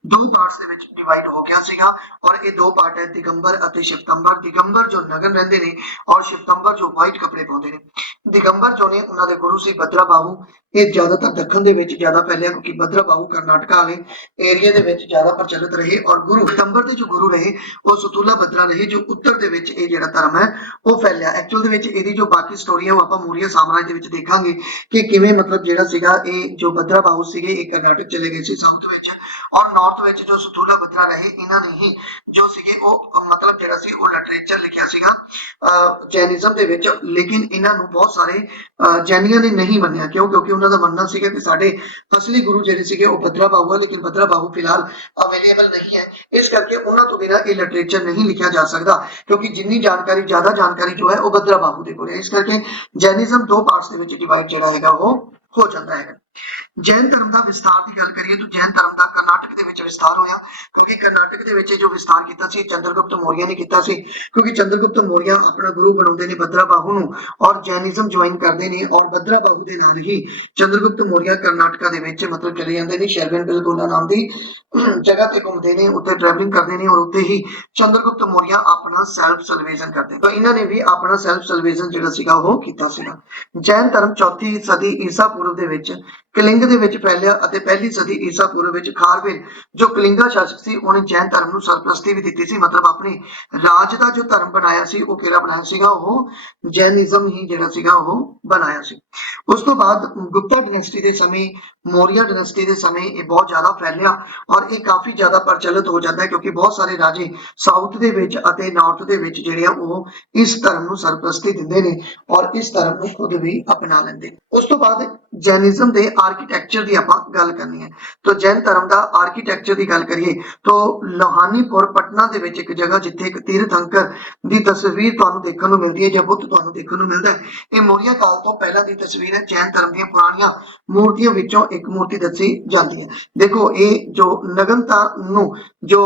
2 ਪਾਰਟਸ ਦੇ ਵਿੱਚ ਡਿਵਾਈਡ ਹੋ ਗਿਆ ਸੀਗਾ ਔਰ ਇਹ 2 ਪਾਰਟ ਹੈ ਦਿਗੰਬਰ ਅਤੇ ਸ਼ਿਵਤੰਬਰ। ਦਿਗੰਬਰ ਜੋ ਨਗਨ ਰਹਿੰਦੇ ਨੇ ਔਰ ਸ਼ਿਵਤੰਬਰ ਜੋ ਵਾਈਟ ਕੱਪੜੇ ਪਾਉਂਦੇ ਨੇ। ਦਿਗੰਬਰ ਜੋ ਨੇ ਉਹਨਾਂ ਦੇ ਗੁਰੂ ਸੀ ਭद्रा बाहू। ਇਹ ਜ਼ਿਆਦਾਤਰ ਦੱਖਣ ਦੇ ਵਿੱਚ ਜ਼ਿਆਦਾ ਫੈਲਿਆ ਕਿਉਂਕਿ भद्रा बाहू ਕਰਨਾਟਕਾ ਵਾਲੇ ਏਰੀਆ ਦੇ ਵਿੱਚ ਜ਼ਿਆਦਾ ਪ੍ਰਚਲਿਤ ਰਹੇ ਔਰ ਗੁਰੂ ਸ਼ਿਵਤੰਬਰ ਦੇ ਜੋ ਗੁਰੂ ਰਹੇ ਉਹ ਸਤੂਲਾ ਭद्रा ਰਹੇ ਜੋ ਉੱਤਰ ਦੇ ਵਿੱਚ ਇਹ ਜਿਹੜਾ ਧਰਮ ਹੈ ਉਹ ਫੈਲਿਆ। ਐਕਚੁਅਲ ਦੇ ਵਿੱਚ ਇਹਦੀ ਜੋ ਬਾਕੀ ਸਟੋਰੀ ਹੈ ਉਹ ਆਪਾਂ ਮੌਰੀਆ ਸਾਮਰਾਜ ਦੇ ਵਿੱਚ ਦੇਖਾਂਗੇ ਕਿ ਕਿਵੇਂ ਮਤਲਬ ਜਿਹੜਾ ਸੀਗਾ ਇਹ ਜੋ भद्रा बाहू ਸੀਗੇ ਇਹ ਕਰਨਾਟਕ ਚਲੇ ਗਏ ਸੀ ਸਾਊਥ ਵਿੱਚ ਔਰ ਨਾਰਥ ਵਿੱਚ ਜੋ ਸਤੂਲਾ ਭद्रा ਰਹੇ ਇਹਨਾਂ ਨੇ ਹੀ ਜੋ ਸੀਗੇ ਉਹ ਮਤਲਬ ਜਿਹੜਾ ਸੀ ਉਹ ਲਿਟਰੇਚਰ ਲਿਖਿਆ ਸੀਗਾ ਜੈਨਿਜ਼ਮ ਦੇ ਵਿੱਚ। ਲੇਕਿਨ ਇਹਨਾਂ ਨੂੰ ਬਹੁਤ ਸਾਰੇ ਜੈਨੀਆਂ ਨੇ ਨਹੀਂ ਮੰਨਿਆ। ਕਿਉਂ? ਕਿਉਂਕਿ ਉਹਨਾਂ ਦਾ ਮੰਨਣਾ ਸੀਗਾ ਕਿ ਸਾਡੇ ਅਸਲੀ ਗੁਰੂ ਜਿਹੜੇ ਸੀਗੇ ਉਹ भद्रा बाहू ਹੈ, ਲੇਕਿਨ भद्रा बाहू ਫਿਲਹਾਲ ਅਵੇਲੇਬਲ ਨਹੀਂ ਹੈ। ਇਸ ਕਰਕੇ ਉਹਨਾਂ ਤੋਂ ਬਿਨਾਂ ਇਹ ਲਿਟਰੇਚਰ ਨਹੀਂ ਲਿਖਿਆ ਜਾ ਸਕਦਾ ਕਿਉਂਕਿ ਜਿੰਨੀ ਜਾਣਕਾਰੀ ਜ਼ਿਆਦਾ ਜਾਣਕਾਰੀ ਜੋ ਹੈ ਉਹ भद्रा बाहू ਦੇ ਕੋਲ ਹੈ। ਇਸ ਕਰਕੇ ਜੈਨਿਜ਼ਮ 2 ਪਾਰਟਸ ਦੇ ਵਿੱਚ ਡਿਵਾਈਡ ਜਿਹੜਾ ਹੈਗਾ ਉਹ ਹੋ ਜਾਂਦਾ ਹੈ। ਜੈਨ ਧਰਮ ਦਾ ਵਿਸਥਾਰ ਦੀ ਗੱਲ ਕਰੀਏ ਤਾਂ ਜੈਨ ਧਰਮ ਦਾ ਕਰਨਾਟਕ ਦੇ ਵਿੱਚ ਵਿਸਥਾਰ ਹੋਇਆ ਕਿਉਂਕਿ ਕਰਨਾਟਕ ਦੇ ਵਿੱਚ ਜੋ ਵਿਸਥਾਰ ਕੀਤਾ ਸੀ ਚੰਦਰਗੁਪਤ ਮੌर्य ਨੇ ਕੀਤਾ ਸੀ ਕਿਉਂਕਿ ਚੰਦਰਗੁਪਤ ਮੌर्य ਆਪਣਾ ਗੁਰੂ ਬਣਾਉਂਦੇ ਨੇ भद्रा बाहू ਨੂੰ ਔਰ ਜੈਨਿਜ਼ਮ ਜੁਆਇਨ ਕਰਦੇ ਨੇ ਔਰ भद्रा बाहू ਦੇ ਨਾਲ ਹੀ ਚੰਦਰਗੁਪਤ ਮੌर्य ਕਰਨਾਟਕਾ ਦੇ ਵਿੱਚ ਮਤਲਬ ਚਲੇ ਜਾਂਦੇ ਨੇ। ਸ਼ਰਵਨਬੇਲਗੋਲਾ ਨਾਮ ਦੀ ਜਗ੍ਹਾ ਤੇ ਘੁੰਮਦੇ ਨੇ, ਉੱਥੇ ਟਰੈਵਲਿੰਗ ਕਰਦੇ ਨੇ ਔਰ ਉੱਥੇ ਹੀ ਚੰਦਰਗੁਪਤ ਮੌर्य ਆਪਣਾ ਸੈਲਫ ਸਲਵੇਸ਼ਨ ਕਰਦੇ। ਤਾਂ ਇਹਨਾਂ ਨੇ ਵੀ ਆਪਣਾ ਸੈਲਫ ਸਲਵੇਸ਼ਨ ਜਿਹੜਾ ਸੀਗਾ ਉਹ ਕੀਤਾ ਸੀਗਾ। ਜੈਨ ਧਰਮ 4th ਸਦੀ ਈਸਾ ਪੂਰਵ ਦੇ ਵਿੱਚ ਕਲਿੰਗ ਦੇ ਵਿੱਚ ਫੈਲਿਆ ਅਤੇ ਪਹਿਲੀ ਸਦੀ ਈਸਾ ਪੂਰਵ ਵਿੱਚ ਖਾਰਵੇਲ ਜੋ ਕਲਿੰਗਾ ਸ਼ਾਸਕ ਸੀ ਉਹਨੇ ਜੈਨ ਧਰਮ ਨੂੰ ਸਰਪ੍ਰਸਤੀ ਵੀ ਦਿੱਤੀ ਸੀ। ਮਤਲਬ ਆਪਣੇ ਰਾਜ ਦਾ ਜੋ ਧਰਮ ਬਣਾਇਆ ਸੀ ਉਹ ਕਿਹੜਾ ਬਣਾਇਆ ਸੀਗਾ ਉਹ ਜੈਨਿਜ਼ਮ ਹੀ ਜਿਹੜਾ ਸੀਗਾ ਉਹ ਬਣਾਇਆ ਸੀ। ਉਸ ਤੋਂ ਬਾਅਦ ਗੁਪਤਾ ਡਾਇਨੈਸਟੀ ਦੇ ਸਮੇਂ ਮੌर्य ਡਾਇਨੈਸਟੀ ਦੇ ਸਮੇਂ ਇਹ ਬਹੁਤ ਜ਼ਿਆਦਾ ਫੈਲਿਆ ਔਰ ਇਹ ਕਾਫੀ ਜ਼ਿਆਦਾ ਪ੍ਰਚਲਿਤ ਹੋ ਜਾਂਦਾ ਹੈ ਕਿਉਂਕਿ ਬਹੁਤ ਸਾਰੇ ਰਾਜੇ ਸਾਊਥ ਦੇ ਵਿੱਚ ਅਤੇ ਨਾਰਥ ਦੇ ਵਿੱਚ ਜਿਹੜੇ ਆ ਉਹ ਇਸ ਧਰਮ ਨੂੰ ਸਰਪ੍ਰਸਤੀ ਦਿੰਦੇ ਨੇ ਔਰ ਇਸ ਧਰਮ ਨੂੰ ਖੁਦ ਵੀ ਅਪਣਾ ਲੈਂਦੇ ਨੇ। ਉਸ ਤੋਂ ਬਾਅਦ ਜੈਨਿਜ਼ਮ ਦੇ ਆਰਕੀਟੈਕਚਰ ਦੀ ਆਪਾਂ ਗੱਲ ਕਰਨੀ ਹੈ ਤਾਂ ਜੈਨ ਧਰਮ ਦਾ ਆਰਕੀਟੈਕਚਰ ਦੀ ਗੱਲ ਕਰੀਏ ਤਾਂ ਲੋਹਾਨੀਪੁਰ ਪਟਨਾ ਦੇ ਵਿੱਚ ਇੱਕ ਜਗ੍ਹਾ ਜਿੱਥੇ ਇੱਕ ਤੀਰਥੰਕਰ ਦੀ ਤਸਵੀਰ ਤੁਹਾਨੂੰ ਦੇਖਣ ਨੂੰ ਮਿਲਦੀ ਹੈ ਜਾਂ ਬੁੱਤ ਤੁਹਾਨੂੰ ਦੇਖਣ ਨੂੰ ਮਿਲਦਾ ਹੈ। ਇਹ ਮੌर्य ਕਾਲ ਤੋਂ ਪਹਿਲਾਂ ਦੀ ਤਸਵੀਰ ਹੈ। ਜੈਨ ਧਰਮ ਦੀਆਂ ਪੁਰਾਣੀਆਂ ਮੂਰਤੀਆਂ ਵਿੱਚੋਂ ਇੱਕ ਮੂਰਤੀ ਦੱਸੀ ਜਾਂਦੀ ਹੈ। ਦੇਖੋ ਇਹ ਜੋ ਨਗਨਤਾ ਨੂੰ ਜੋ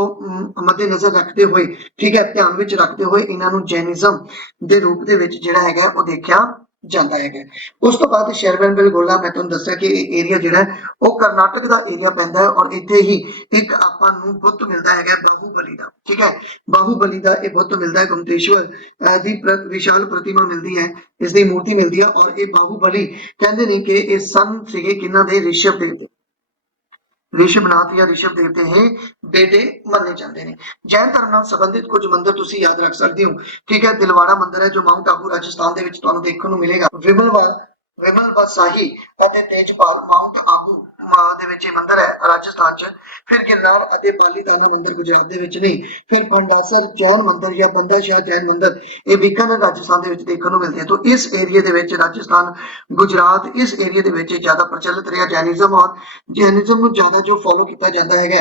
ਮੱਦੇਨਜ਼ਰ ਰੱਖਦੇ ਹੋਏ, ਠੀਕ ਹੈ, ਧਿਆਨ ਵਿੱਚ ਰੱਖਦੇ ਹੋਏ ਇਹਨਾਂ ਨੂੰ ਜੈਨਿਜ਼ਮ ਦੇ ਰੂਪ ਦੇ ਵਿੱਚ ਜਿਹੜਾ ਹੈਗਾ ਉਹ ਦੇਖਿਆ ਜਾਂਦਾ ਹੈਗਾ। ਉਸ ਤੋਂ ਬਾਅਦ ਸ਼ਰਵਨਬੇਲਗੋਲਾ ਮੈਂ ਤੁਹਾਨੂੰ ਦੱਸਿਆ ਕਿ ਇਹ ਏਰੀਆ ਜਿਹੜਾ ਉਹ ਕਰਨਾਟਕ ਦਾ ਏਰੀਆ ਪੈਂਦਾ ਹੈ ਔਰ ਇੱਥੇ ਹੀ ਇੱਕ ਆਪਾਂ ਨੂੰ ਬੁੱਤ ਮਿਲਦਾ ਹੈਗਾ ਬਾਹੂਬਲੀ ਦਾ, ਠੀਕ ਹੈ, ਬਾਹੂਬਲੀ ਦਾ ਇਹ ਬੁੱਤ ਮਿਲਦਾ ਹੈ। ਗੁਮਤੇਸ਼ਵਰ ਦੀ ਵਿਸ਼ਾਲ ਪ੍ਰਤਿਮਾ ਮਿਲਦੀ ਹੈ, ਇਸ ਦੀ ਮੂਰਤੀ ਮਿਲਦੀ ਹੈ ਔਰ ਇਹ ਬਾਹੂਬਲੀ ਕਹਿੰਦੇ ਨੇ ਕਿ ਇਹ ਸਨ ਸੀਗੇ ਕਿਹਨਾਂ ਦੇ? ਰਿਸ਼ਵ ਦੇਵਤੇ, ਰਿਸ਼ਵਨਾਥ ਜਾਂ ਰਿਸ਼ਵ ਦੇਵਤੇ ਇਹ ਬੇਟੇ ਮੰਨੇ ਜਾਂਦੇ ਨੇ। ਜੈਨ ਧਰਮ ਨਾਲ ਸੰਬੰਧਿਤ ਕੁਝ ਮੰਦਿਰ ਤੁਸੀਂ ਯਾਦ ਰੱਖ ਸਕਦੇ ਹੋ, ਠੀਕ ਹੈ। ਦਿਲਵਾੜਾ ਮੰਦਿਰ ਹੈ ਜੋ ਮਾਊਂਟ ਆਬੂ ਰਾਜਸਥਾਨ ਦੇ ਵਿੱਚ ਤੁਹਾਨੂੰ ਦੇਖਣ ਨੂੰ ਮਿਲੇਗਾ। ਵਿਮਲਵਾਲ विमल बसाही ਅਤੇ ਤੇਜਪਾਲ ਮਾਊਂਟ ਆਬੂ ਦੇ ਵਿੱਚ ਇਹ ਮੰਦਿਰ ਹੈ ਰਾਜਸਥਾਨ ਚ। ਫਿਰ ਗਿਰਨਾਰ ਅਤੇ ਪਾਲੀਤਾਨਾ ਮੰਦਿਰ ਗੁਜਰਾਤ ਦੇ ਵਿੱਚ ਨੇ। ਫਿਰ ਕੌਂਡਾਸਰ ਜੈਨ ਮੰਦਿਰ ਜਾਂ ਬੰਦਾ ਸ਼ਾਹ ਜੈਨ ਮੰਦਿਰ ਇਹ ਬੀਕਾਨੇਰ ਰਾਜਸਥਾਨ ਦੇ ਵਿੱਚ ਦੇਖਣ ਨੂੰ ਮਿਲਦੇ ਹੈ। ਤਾਂ ਇਸ ਏਰੀਆ ਦੇ ਵਿੱਚ ਰਾਜਸਥਾਨ ਗੁਜਰਾਤ ਇਸ ਏਰੀਆ ਦੇ ਵਿੱਚ ਜ਼ਿਆਦਾ ਪ੍ਰਚਲਿਤ ਰਿਹਾ ਜੈਨਿਜ਼ਮ। ਔਰ ਜੈਨਿਜ਼ਮ ਨੂੰ ਜ਼ਿਆਦਾ ਜੋ ਫੋਲੋ ਕੀਤਾ ਜਾਂਦਾ ਹੈਗਾ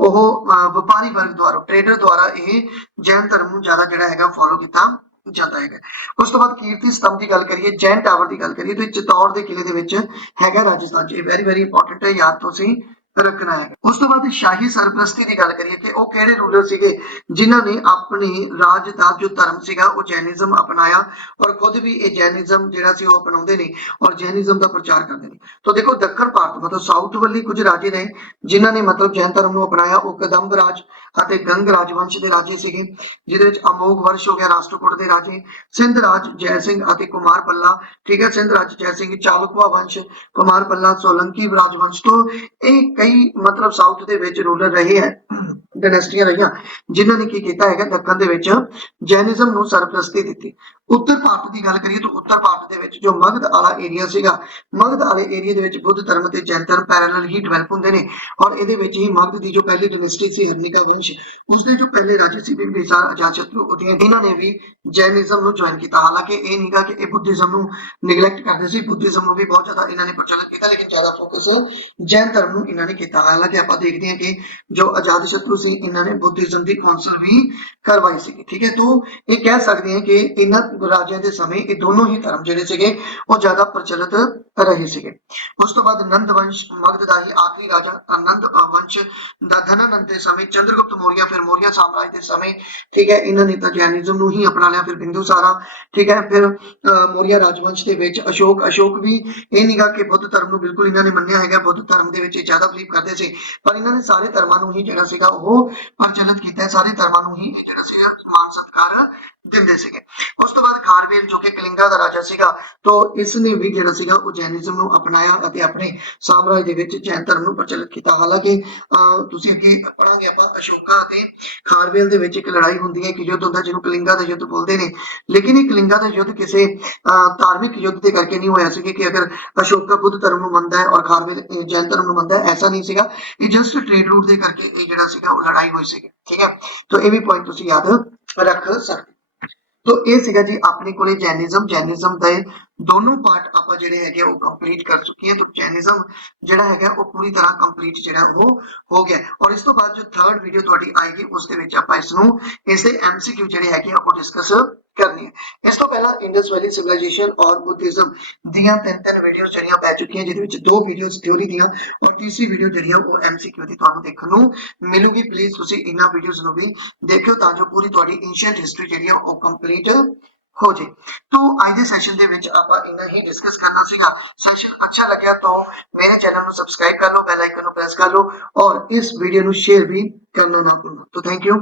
ਉਹ ਵਪਾਰੀ ਵਰਗ ਦੁਆਰਾ ਟ੍ਰੇਡਰ ਦੁਆਰਾ ਇਹ ਜੈਨ ਧਰਮ ਨੂੰ ਜ਼ਿਆਦਾ ਜਿਹੜਾ ਹੈਗਾ ਫੋਲੋ ਕੀਤਾ ਜਾਂਦਾ ਹੈਗਾ। ਉਸ ਤੋਂ ਬਾਅਦ ਕੀਰਤੀ ਸਤੰਭ ਦੀ ਗੱਲ ਕਰੀਏ, ਜੈਨ ਟਾਵਰ ਦੀ ਗੱਲ ਕਰੀਏ ਤਾਂ ਚਿਤੌੜ ਦੇ ਕਿਲੇ ਦੇ ਵਿੱਚ ਹੈਗਾ ਰਾਜਸਥਾਨ ਚ। ਇਹ ਵੈਰੀ ਇੰਪੋਰਟੈਂਟ ਹੈ, ਯਾਦ ਤੁਸੀਂ ਰੱਖਣਾ ਹੈ। ਉਸ ਤੋਂ ਬਾਅਦ ਸ਼ਾਹੀ ਸਰਪ੍ਰਸਤੀ ਦੀ ਗੱਲ ਕਰੀਏ ਕਿ ਉਹ ਕਿਹੜੇ ਰੂਲਰ ਸੀਗੇ ਜਿਨ੍ਹਾਂ ਨੇ ਆਪਣੇ ਰਾਜ ਦਾ ਜੋ ਧਰਮ ਸੀਗਾ ਉਹ ਜੈਨਿਜ਼ਮ ਅਪਣਾਇਆ ਔਰ ਖੁਦ ਵੀ ਇਹ ਜੈਨਿਜ਼ਮ ਜਿਹੜਾ ਸੀ ਉਹ ਅਪਣਾਉਂਦੇ ਨੇ ਔਰ ਜੈਨਿਜ਼ਮ ਦਾ ਪ੍ਰਚਾਰ ਕਰਦੇ ਨੇ। ਤਾਂ ਦੇਖੋ ਦੱਖਣ ਭਾਰਤ ਮਤਲਬ ਸਾਊਥ ਵੱਲੀ ਕੁਝ ਰਾਜੇ ਨੇ ਜਿਨ੍ਹਾਂ ਨੇ ਮਤਲਬ ਜੈਨ ਧਰਮ ਨੂੰ ਅਪਣਾਇਆ। ਉਹ ਕਦੰਬ ਰਾਜ ਅਤੇ ਗੰਗ ਰਾਜਵੰਸ਼ ਦੇ ਰਾਜੇ ਸੀਗੇ, ਜਿਹਦੇ ਵਿੱਚ ਅਮੋਘ ਵਰਸ਼ ਹੋ ਗਿਆ ਰਾਸ਼ਟਰਕੂਟ ਦੇ ਰਾਜੇ, ਸਿੰਧ ਰਾਜ ਜੈ ਸਿੰਘ ਅਤੇ ਕੁਮਾਰ ਪੱਲਾ, ਠੀਕ ਹੈ, ਸਿੰਧ ਰਾਜ ਜੈ ਸਿੰਘ, ਚਾਲੁਕਵਾ ਵੰਸ਼, ਕੁਮਾਰ ਪੱਲਾ, ਸੋਲੰਕੀ ਰਾਜਵੰਸ਼। ਤੋਂ ਇਹ ਕਈ ਮਤਲਬ ਸਾਊਥ ਦੇ ਵਿੱਚ ਰੂਲਰ ਰਹੇ ਹੈ, ਡਾਇਨੈਸਟੀਆਂ ਰਹੀਆਂ ਜਿਨ੍ਹਾਂ ਨੇ ਕੀ ਕੀਤਾ ਹੈਗਾ ਦੱਖਣ ਦੇ ਵਿੱਚ ਜੈਨਿਜ਼ਮ ਨੂੰ ਸਰਪ੍ਰਸਤੀ ਦਿੱਤੀ। ਉੱਤਰ ਭਾਰਤ ਦੀ ਗੱਲ ਕਰੀਏ ਤਾਂ ਉੱਤਰ ਭਾਰਤ ਦੇ ਵਿੱਚ ਜੋ ਮਗਧ ਵਾਲਾ ਏਰੀਆ ਸੀਗਾ, ਮਗਧ ਵਾਲੇ ਏਰੀਆ ਦੇ ਵਿੱਚ ਬੁੱਧ ਧਰਮ ਤੇ ਜੈਨ ਧਰਮ ਪੈਰਲਲ ਹੀ ਡਿਵੈਲਪ ਹੁੰਦੇ ਨੇ। ਔਰ ਇਹਦੇ ਵਿੱਚ ਹੀ ਮਗਧ ਦੀ ਜੋ ਪਹਿਲੀ ਡਾਇਨੈਸਟੀ ਸੀ ਹਰਨਿਕਾ ਵੰਸ਼, ਉਸਦੇ ਜੋ ਪਹਿਲੇ ਰਾਜੇ ਸੀ ਬਿੰਬਿਸਾਰ ਅਜਾਤਸ਼ਤਰੂ, ਇਹਨਾਂ ਨੇ ਵੀ ਜੈਨਿਜ਼ਮ ਨੂੰ ਜੁਆਇਨ ਕੀਤਾ। ਹਾਲਾਂਕਿ ਇਹ ਨਹੀਂਗਾ ਕਿ ਇਹ ਬੁੱਧਿਜ਼ਮ ਨੂੰ ਨਿਗਲੈਕਟ ਕਰਦੇ ਸੀ, ਬੁੱਧਿਜ਼ਮ ਨੂੰ ਵੀ ਬਹੁਤ ਜ਼ਿਆਦਾ ਇਹਨਾਂ ਨੇ ਪ੍ਰਚਲਿਤ ਕੀਤਾ, ਲੇਕਿਨ ਜ਼ਿਆਦਾ ਫੋਕਸ ਜੈਨ ਧਰਮ ਨੂੰ ਇਹਨਾਂ ਨੇ ਕੀਤਾ। ਹਾਲਾਂਕਿ ਆਪਾਂ ਦੇਖਦੇ ਹਾਂ ਕਿ ਜੋ ਅਜਾਤਸ਼ਤਰੂ ਸੀ ਇਹਨਾਂ ਨੇ ਬੁੱਧਿਜ਼ਮ ਦੀ ਕੌਂਸਲ ਵੀ ਕਰਵਾਈ ਸੀ, ਠੀਕ ਹੈ। ਤੋਂ ਇਹ ਕਹਿ ਸਕਦੇ ਹਾਂ ਕਿ ਇਹਨਾਂ ਰਾਜਿਆਂ ਦੇ ਸਮੇਂ ਇਹ ਦੋਨੋਂ ਹੀ ਧਰਮ ਜਿਹੜੇ ਸੀਗੇ ਉਹ ਜ਼ਿਆਦਾ ਪ੍ਰਚਲਿਤ ਰਹੇ ਸੀਗੇ। ਉਸ ਤੋਂ ਬਾਅਦ ਨੰਦ ਵੰਸ਼, ਮਗਧ ਦਾ ਹੀ ਆਖਰੀ ਰਾਜਾ ਨੰਦ ਵੰਸ਼ ਦਾ ਧਨਾਨੰਦ ਦੇ ਸਮੇਂ, ਚੰद्रगुप्त ਮੌर्य, ਫਿਰ ਮੌर्य ਸਾਮਰਾਜ ਦੇ ਸਮੇਂ, ਠੀਕ ਹੈ, ਇਹਨਾਂ ਨੇ ਤਾਂ ਜੈਨਿਜ਼ਮ ਨੂੰ ਹੀ ਅਪਣਾ ਲਿਆ। ਫਿਰ ਬਿੰਦੂਸਾਰਾ, ਠੀਕ ਹੈ, ਫਿਰ ਮੌर्य ਰਾਜਵੰਸ਼ ਦੇ ਵਿੱਚ ਅਸ਼ੋਕ ਵੀ ਇਹ ਨਹੀਂਗਾ ਕਿ ਬੁੱਧ ਧਰਮ ਨੂੰ ਬਿਲਕੁਲ ਇਹਨਾਂ ਨੇ ਮੰਨਿਆ ਹੈਗਾ, ਬੁੱਧ ਧਰਮ ਦੇ ਵਿੱਚ ਜ਼ਿਆਦਾ ਬਲੀਵ ਕਰਦੇ ਸੀ, ਪਰ ਇਹਨਾਂ ਨੇ ਸਾਰੇ ਧਰਮਾਂ ਨੂੰ ਹੀ ਜਿਹੜਾ ਸੀਗਾ ਉਹ ਪ੍ਰਚਲਿਤ ਕੀਤਾ, ਸਾਰੇ ਧਰਮਾਂ ਨੂੰ ਹੀ ਜਿਹੜਾ ਸੀਗਾ ਮਾਨ ਸਤਿਕਾਰ ਦਿੰਦੇ ਸੀਗੇ। ਉਸ ਤੋਂ ਬਾਅਦ ਖਾਰਵੇਲ ਜੋ ਕਿ ਕਲਿੰਗਾ ਦਾ ਰਾਜਾ ਸੀਗਾ, ਤੋਂ ਇਸ ਨੇ ਵੀ ਜਿਹੜਾ ਸੀਗਾ ਉਹ ਜੈਨਿਜ਼ਮ ਨੂੰ ਅਪਣਾਇਆ ਅਤੇ ਆਪਣੇ ਸਾਮਰਾਜ ਦੇ ਵਿੱਚ ਜੈਨ ਧਰਮ ਨੂੰ ਪ੍ਰਚਲਿਤ ਕੀਤਾ। ਹਾਲਾਂਕਿ ਤੁਸੀਂ ਅੱਗੇ ਪੜਾਂਗੇ ਆਪਾਂ ਅਸ਼ੋਕਾ ਅਤੇ ਖਾਰਵੇਲ ਦੇ ਵਿੱਚ ਇੱਕ ਲੜਾਈ ਹੁੰਦੀ ਹੈ, ਇੱਕ ਯੁੱਧ ਹੁੰਦਾ ਜਿਹਨੂੰ ਕਲਿੰਗਾ ਦਾ ਯੁੱਧ ਬੋਲਦੇ ਨੇ। ਲੇਕਿਨ ਇਹ ਕਲਿੰਗਾ ਦਾ ਯੁੱਧ ਕਿਸੇ ਧਾਰਮਿਕ ਯੁੱਧ ਦੇ ਕਰਕੇ ਨਹੀਂ ਹੋਇਆ ਸੀ ਕਿ ਅਗਰ ਅਸ਼ੋਕਾ ਬੁੱਧ ਧਰਮ ਨੂੰ ਮੰਨਦਾ ਹੈ ਔਰ ਖਾਰਵੇਲ ਜੈਨ ਧਰਮ ਨੂੰ ਮੰਨਦਾ ਹੈ, ਐਸਾ ਨਹੀਂ ਸੀਗਾ। ਇਹ ਜਸਟ ਟ੍ਰੇਡ ਰੂਟ ਦੇ ਕਰਕੇ ਇਹ ਜਿਹੜਾ ਸੀਗਾ ਉਹ ਲੜਾਈ ਹੋਈ ਸੀਗੀ, ਠੀਕ ਹੈ। ਤਾਂ ਇਹ ਵੀ ਪੁਆਇੰਟ ਤੁਸੀਂ ਯਾਦ ਰੱਖ ਸਕਦੇ। तो ਇਹ ਸੀਗਾ ਜੀ ਆਪਣੇ ਕੋਲੇ ਜੈਨਿਜ਼ਮ ਦੇ ਦੋਨੋਂ ਪਾਰਟ ਆਪਾਂ ਜਿਹੜੇ ਹੈਗੇ ਉਹ ਕੰਪਲੀਟ ਕਰ ਚੁੱਕੇ ਹਾਂ। ਤਾਂ ਜੈਨਿਜ਼ਮ ਜਿਹੜਾ ਹੈਗਾ ਉਹ ਪੂਰੀ ਤਰ੍ਹਾਂ ਕੰਪਲੀਟ ਜਿਹੜਾ ਉਹ ਹੋ ਗਿਆ। ਔਰ ਇਸ ਤੋਂ ਬਾਅਦ ਜੋ ਥਰਡ ਵੀਡੀਓ ਤੁਹਾਡੀ ਆਏਗੀ ਉਸ ਦੇ ਵਿੱਚ ਆਪਾਂ ਇਸ ਨੂੰ ਇਸਦੇ ਐਮਸੀਕਿਊ ਜਿਹੜੇ ਹੈਗੇ ਉਹ ਡਿਸਕਸ ਕਰਨੀ ਹੈ। ਇਸ ਤੋਂ ਪਹਿਲਾਂ ਇੰਡਸ ਵੈਲੀ ਸਿਵਲਾਈਜੇਸ਼ਨ ਔਰ ਬੁੱਧਿਜ਼ਮ ਦੀਆਂ ਤਿੰਨ ਵੀਡੀਓਜ਼ ਜਿਹੜੀਆਂ ਪੈ ਚੁੱਕੀਆਂ, ਜਿਹਦੇ ਵਿੱਚ ਦੋ ਵੀਡੀਓਜ਼ ਥਿਉਰੀ ਦੀਆਂ ਔਰ ਤੀਸਰੀ ਵੀਡੀਓ ਜਿਹੜੀ ਆ ਉਹ ਐਮਸੀਕਿਊ ਦੀ ਤੁਹਾਨੂੰ ਦੇਖਣ ਨੂੰ ਮਿਲੂਗੀ। ਪਲੀਜ਼ ਤੁਸੀਂ ਇਹਨਾਂ ਵੀਡੀਓਜ਼ ਨੂੰ ਵੀ ਦੇਖਿਓ ਤਾਂ ਜੋ ਪੂਰੀ ਤੁਹਾਡੀ ਐਂਸ਼ੀਅੰਟ ਹਿਸਟਰੀ ਜਿਹੜੀ ਆ ਉਹ ਕੰਪਲੀਟ ਹੋ ਜੇ। तो आज के सेशन ਦੇ ਵਿੱਚ ਆਪਾਂ ਇੰਨਾ ਹੀ ਡਿਸਕਸ ਕਰਨਾ ਸੀਗਾ। ਸੈਸ਼ਨ अच्छा लगा तो मेरे चैनल ਨੂੰ सब्सक्राइब कर लो, बेल आइकन ਨੂੰ प्रेस कर लो और इस वीडियो ਨੂੰ शेयर भी करना ना भूलो। तो थैंक यू।